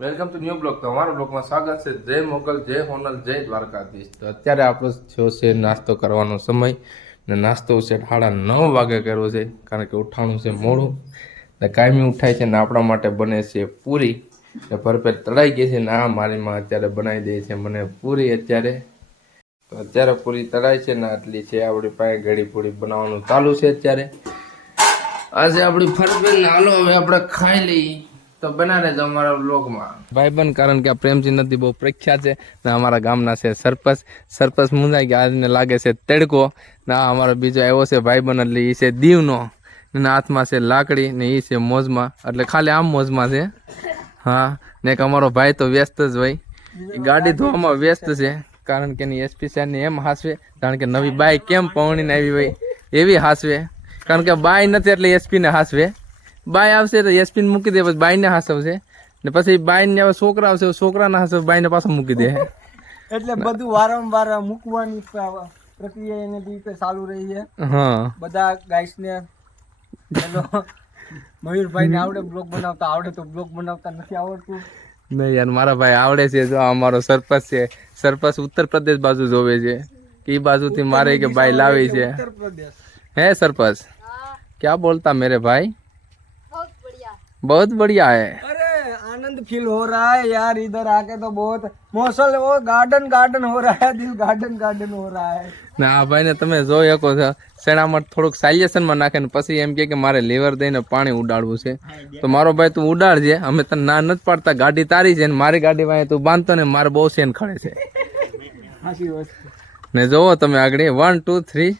Welcome to new blog. તો અમારા બ્લોગમાં સ્વાગત છે. જય મોગલ, જય હોનલ, જય દ્વારકાધીશ. તો અત્યારે આપણો થયો છે નાસ્તો કરવાનો સમય ને નાસ્તો છે 9:30 વાગે કર્યો છે, કારણ કે ઉઠાણું છે મોડું ને કાયમી ઉઠાય છે ને આપણા માટે બને છે પૂરી ને ભરપેટ તળાઈ ગઈ છે ને આ મારી માં અત્યારે બનાવી દે છે મને પૂરી. અત્યારે પૂરી તળાઈ છે ને આટલી છે આપણી પાસે ઘડી પૂરી બનાવવાનું ચાલુ છે. અત્યારે આજે આપણી ફરપેટ ને હાલો હવે આપણે ખાઈ લઈએ. તો બના રહેજો અમારા વ્લોગમાં ભાઈબંધ, કારણ કે આ પ્રેમજી નદી બહુ પ્રખ્યાત છે ને અમારા ગામના છે સરપંચ મુંજાઈ ગયા. આજને લાગે છે તડકો ને આ અમારો બીજો આવ્યો છે ભાઈબંધ, એટલે એ છે દીવનો ને હાથમાં છે લાકડી ને એ છે મોજમાં, એટલે ખાલી આમ મોજમાં છે. હા, ને એક અમારો ભાઈ તો વ્યસ્ત જ હોય, એ ગાડી ધોવામાં વ્યસ્ત છે, કારણ કે એની એસપી સાહેબને એમ હાસવે, કારણ કે નવી બાઈક કેમ પવણીને આવી હોય એવી હાસવે, કારણ કે બાઈ નથી એટલે એસપીને હાસવે. બાઈ આવશે તો એસપીને મૂકી દે, પછી બાઈને હાસવશે ને પછી બાઈને હવે છોકરા આવશે, છોકરાના હાસવ બાઈને પાછો મૂકી દે. એટલે બધું વારંવાર મૂકવાની પ્રક્રિયા એને રીતે ચાલુ રહી છે. હા, બધા ગાઈસને મયુરભાઈને આવડે બ્લોગ બનાવતા, આવડે તો બ્લોગ બનાવતા નથી આવડતું. નહીં યાર, મારા ભાઈ આવડે છે. જો અમારો સરપંચ છે, સરપંચ ઉત્તર પ્રદેશ બાજુ જોવે છે, એ બાજુથી મારે કે બાઈ લાવી છે. ઉત્તર પ્રદેશ હે સરપંચ, क्या बोलता मेरे भाई? बहुत बढ़िया है. अरे आनंद फील हो रहा है यार, इधर आके तो बहुत मौसम वो गार्डन हो रहा है, दिल गार्डन हो रहा है. ને આ ભાઈને તમે જોઈ શકો છો, શેણામાં થોડુંક સાયલેશનમાં નાખે ને પછી એમ કે મારે લીવર દઈને પાણી ઉડાડવું છે. તો મારો ભાઈ તું ઉડાડજે, અમે તને ના નથી પાડતા, ગાડી તારી છે ને મારી ગાડી વાંહે તું બાંધતો ને મારે બહુ સેન ખડે છે. ને જોવો તમે આગળ 1 2 3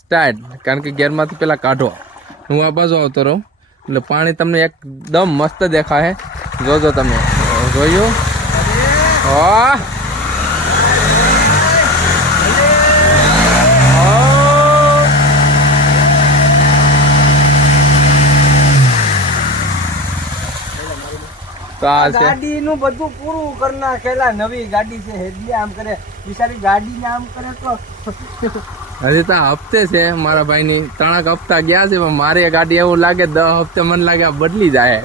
સ્ટાર્ટ, કારણ કે ગેરમાંથી પેલા કાઢો, હું આ બાજુ આવતો રહું એટલે પાણી તમને એકદમ મસ્ત દેખાય. જોજો તમે, જોયું? વાહ, તો આ છે ગાડીનું બધું પૂરું કરી નાખેલા. નવી ગાડી છે, હેડલી આમ કરે, બિચારી ગાડીને આમ કરે તો હજી તો હપ્તે છે મારા ભાઈની, 3 હપ્તા ગયા છે, પણ મારી ગાડી એવું લાગે 10 હપ્તે મને લાગે આ બદલી જાય.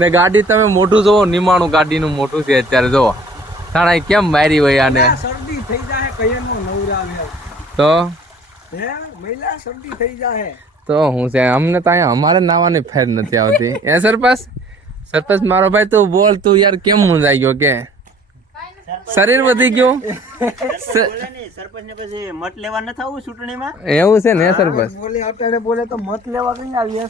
ને ગાડી તમે મોટું જોવો, 99 ગાડીનું મોટું છે અત્યારે. જોવો તાણા કેમ મારી હોય આને. શરદી થઈ જાય કયનો નવરાવે તો હે મહિલા શરદી થઈ જાય તો હું છે, અમને તો અહીંયા અમારે નાવાની ફેર નથી આવતી. એ સરપંચ મારો ભાઈ તું બોલ, તું યાર કેમ મૂંઝાઈ ગયો? કે શરીર વધી ગયું? સરપંચ ને પછી મત લેવા ન થવું ચૂંટણીમાં, એવું છે ને સરપંચ? બોલે અત્યારે બોલે તો મત લેવા કઈ આવી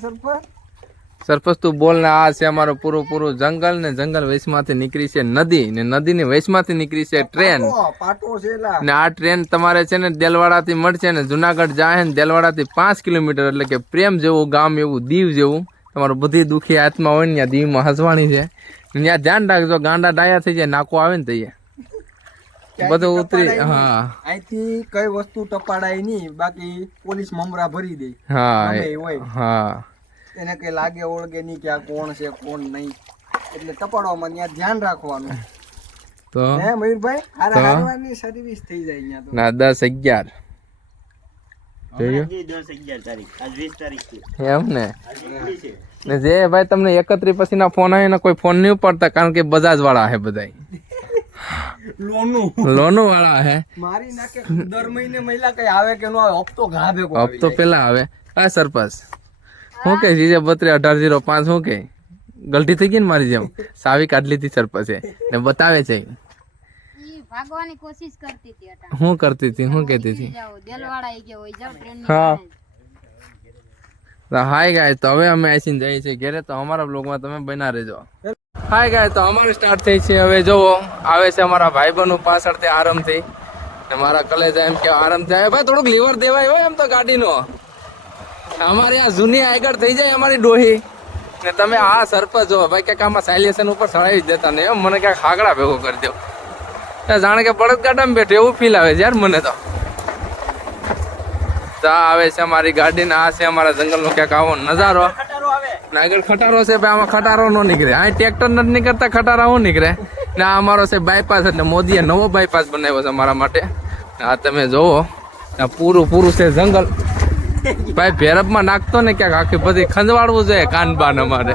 સરપંચ તું બોલ ને. આ છે અમારું પૂરું જંગલ ને જંગલ વચમાંથી નીકળી છે નદી ને નદીની વચમાંથી નીકળી છે ટ્રેન પાટો છે ને આ ટ્રેન તમારે છે ને દેલવાડા થી મળશે ને જુનાગઢ જાય ને દેલવાડા થી 5 કિલોમીટર, એટલે કે પ્રેમ જેવું ગામ, એવું દીવ જેવું. તમારું બધી દુખી આત્મા હોય ને ત્યાં દીવમાં હસવાની છે. ત્યાં ધ્યાન રાખજો, ગાંડા ડાયા થઈ જાય, નાકો આવે ને તૈયાર બધું ઉતરી. હા, અહીંથી કઈ વસ્તુ ટપાડાય નહીં, બાકી પોલીસ મમરા ભરી દે. હા હોય હા, એને કઈ લાગે ઓળગે નહીં કે આ કોણ છે કોણ નહીં, એટલે ટપાડવામાં ત્યાં ધ્યાન રાખવાનું. તો હે મયુરભાઈ, હારવાની સર્વિસ થઈ જાય અહીંયા તો. ના 10 11 જોયું 10-11 તારીખ, આજ 20 તારીખ છે એમ ને. આજે એટલી છે. ને જે ભાઈ તમને 31 પછી ના ફોન આવે ને કોઈ ફોન નહીં ઉપાડતા, કારણ કે બજાજ વાળા હે, બધા લોનું વાળા હે. મારી નાખે દર મહિને મહિલા કઈ આવે કે નો આવે, હપ્તો ઘા ભેગો હપ્તો પેલા આવે. આ સરપંચ શું કે જીજે 32 1805 શું કે ગલતી થઈ ગઈ ને મારી જેમ, સાવી કાઢ લીધી સરપંચે ને બતાવે છે ભાગવાની કોશિશ કરતી હતી. શું કરતી હતી, શું કહેતી હતી? દેલવાડા એ ગયો હોય, જાવ ટ્રેન હા. હાય ગાય, તો હવે અમે આઈસીને જઈએ છીએ ઘરે. તો અમારા બ્લોગમાં તમે બના રહેજો. હાય ગાય, તો અમારું સ્ટાર્ટ થઈ છે. હવે જોવો આવે છે અમારા ભાઈબંધો પાછળથી આરામથી ને મારા કલેજા એમ કે આરામથી આવે. ભાઈ થોડુંક લીવર દેવાય હોય એમ તો ગાડીનો, અમારે આ જૂની આગળ થઈ જાય અમારી ડોહી ને તમે આ સરપંચ જો ભાઈ ક્યાંક આમાં સાયલેશન ઉપર ચડાવી જ દેતા ને એમ મને ક્યાંક હાગડા ભેગો કરી દો, જાણે કે બળદ ગાડામાં બેઠો એવું ફીલ આવે છે યાર મને તો. આવે છે અમારી ગાડી ને આ છે અમારા જંગલ નો ક્યાંક આવો નજારો ને આગળ ખટારો છે. ભાઈ આમાં ખટારો નો નીકળે, આ ટ્રેક્ટર નથી નીકળતા, ખટારા હું નીકળે ને. આ અમારો છે બાયપાસ, એટલે મોદીએ નવો બાયપાસ બનાવ્યો છે અમારા માટે. આ તમે જોવો પૂરું છે જંગલ. ભાઈ ભેરબમાં નાખતો ને ક્યાંક આખી બધી ખંજવાળવું જોઈએ કાનબાન અમારે.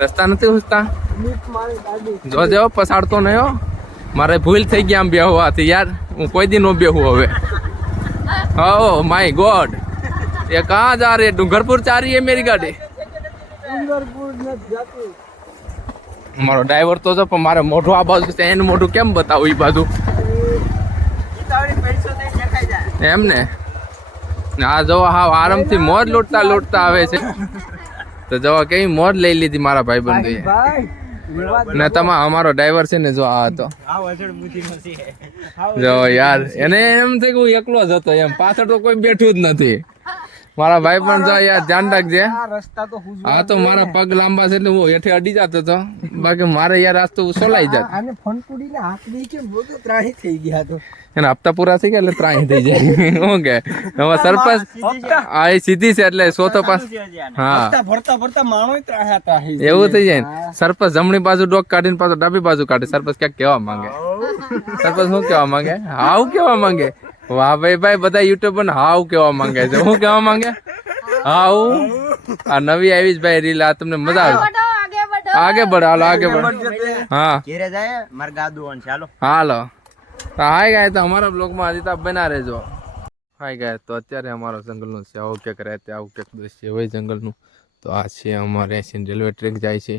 રસ્તા નથી પૂછતા મીટ મારી ગાડી જોજો પસાડતો નહીં હો મારે ભૂલ થઈ ગયા આમ બેહવાથી યાર હું કોઈ દી નો બેહું હવે ઓ માય ગોડ ये कहाँ जा रही है डूंगरपुर जा रही है मेरी गाड़ी ડુંગરપુર નથી જતું. મારો ડ્રાઈવર તો છે પણ મારે મોઢું આ બાજુ છે એનું મોઢું કેમ બતાવું એ બાજુ એમ ને આ જો હા આરામથી મોજ લૂટતા લૂટતા આવે છે તો જવા કેવી મોજ લઈ લીધી મારા ભાઈબંધોએ ભાઈ વિવાદ ને તમા અમારો ડ્રાઈવર છે ને જો આ હતો જો યાર એને એમ થઈ કે હું એકલો જ હતો એમ પાછળ તો કોઈ બેઠું જ નથી મારા ભાઈ પણ જો યાર ધ્યાન રાખજે આ રસ્તા તો હું હા તો મારા પગ લાંબા છે એટલે હું હેઠે અડી જતો હતો બાકી મારે યાર આજ તો સોલાઈ જાત આને ફનકુડીને હાથ દઈ કે મોટો ત્રાહી થઈ ગયા તો એના હપ્તા પૂરા થઈ ગયા એટલે ત્રાહી થઈ જાય શું કે હવે સરપંચ આ એ સીધી છે એટલે સોતો પાસ હા રસ્તા ફરતા ફરતા માણોય ત્રાહ્યા ત્રાહી એવું થઈ જાય ને સરપંચ જમણી બાજુ ડોક કાઢીને પાછો ડાબી બાજુ કાઢે સરપંચ ક્યાંક કહેવા માંગે સરપંચ શું કહેવા માંગે હાવ કેવા માંગે વાહ ભાઈ બધા યુટ્યુબર ને હાવ કેવા માંગે છે શું કેવા માંગે હાવ આ નવી આવી જ ભાઈ રીલ આ તમને મજા આવે આગે બઢો હાલો આગે બઢો હા ઘેરે જાય માર ગાદુ ઓન ચાલો હાલો તો હાય ગાય તો અમારા બ્લોગમાં હજી તો બના રહેજો હાય ગાય તો અત્યારે અમારો જંગલનું છે આવું ક્યાંક રહે આવું ક્યાંક દ્રશ્ય હોય જંગલનું તો આ છે અમારે એસી રેલવે ટ્રેક જાય છે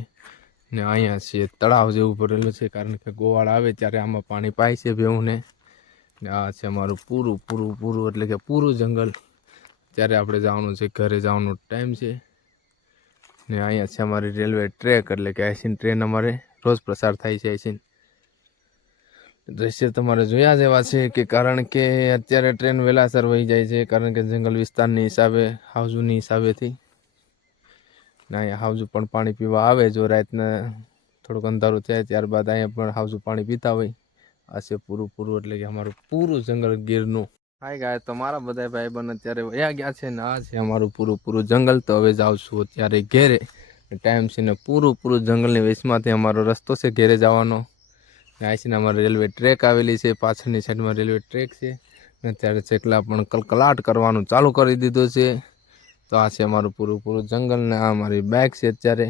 ને અહીંયા છે તળાવ જેવું ભરેલું છે કારણ કે ગોવાળ આવે ત્યારે આમાં પાણી પાય છે ભેહુંને ને આ છે અમારું પૂરું એટલે કે પૂરું જંગલ ત્યારે આપણે જવાનું છે ઘરે જવાનો ટાઈમ છે ને અહીંયા છે અમારી રેલવે ટ્રેક એટલે કે એસી ટ્રેન અમારે રોજ પ્રસાર થાય છે એસી દ્રશ્ય તમારે જોયા જેવા છે કે કારણ કે અત્યારે ટ્રેન વહેલાસર વહી જાય છે કારણ કે જંગલ વિસ્તારની હિસાબે હાઉઝુની હિસાબેથી ને અહીંયા હાઉઝુ પણ પાણી પીવા આવે જો રાતના થોડુંક અંધારું થાય ત્યારબાદ અહીંયા પણ હાઉઝુ પાણી પીતા હોય આ છે પૂરું એટલે કે અમારું પૂરું જંગલ ગીરનું હાય ગાય તો મારા બધા ભાઈ બહેન અત્યારે વયા ગયા છે ને આ છે અમારું પૂરું જંગલ તો હવે જાઉં છું અત્યારે ઘેરે ટાઈમ છે ને પૂરું જંગલની વેચમાંથી અમારો રસ્તો છે ઘેરે જવાનો આઈસીને અમારે રેલવે ટ્રેક આવેલી છે પાછળની સાઈડમાં રેલવે ટ્રેક છે ને અત્યારે ચેકલા પણ કલકલાટ કરવાનું ચાલુ કરી દીધું છે તો આ છે અમારું પૂરું જંગલ ને આ અમારી બાઇક છે અત્યારે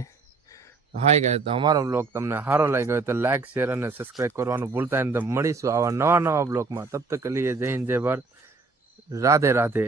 હાય ગાય તો અમારો બ્લોગ તમને સારો લાગ્યો હોય તો લાઈક શેર અને સબસ્ક્રાઈબ કરવાનું ભૂલતા નહીં તો મળીશું આવા નવા બ્લોગમાં તબ તક લીએ જય હિન્દ જય ભારત રાધે રાધે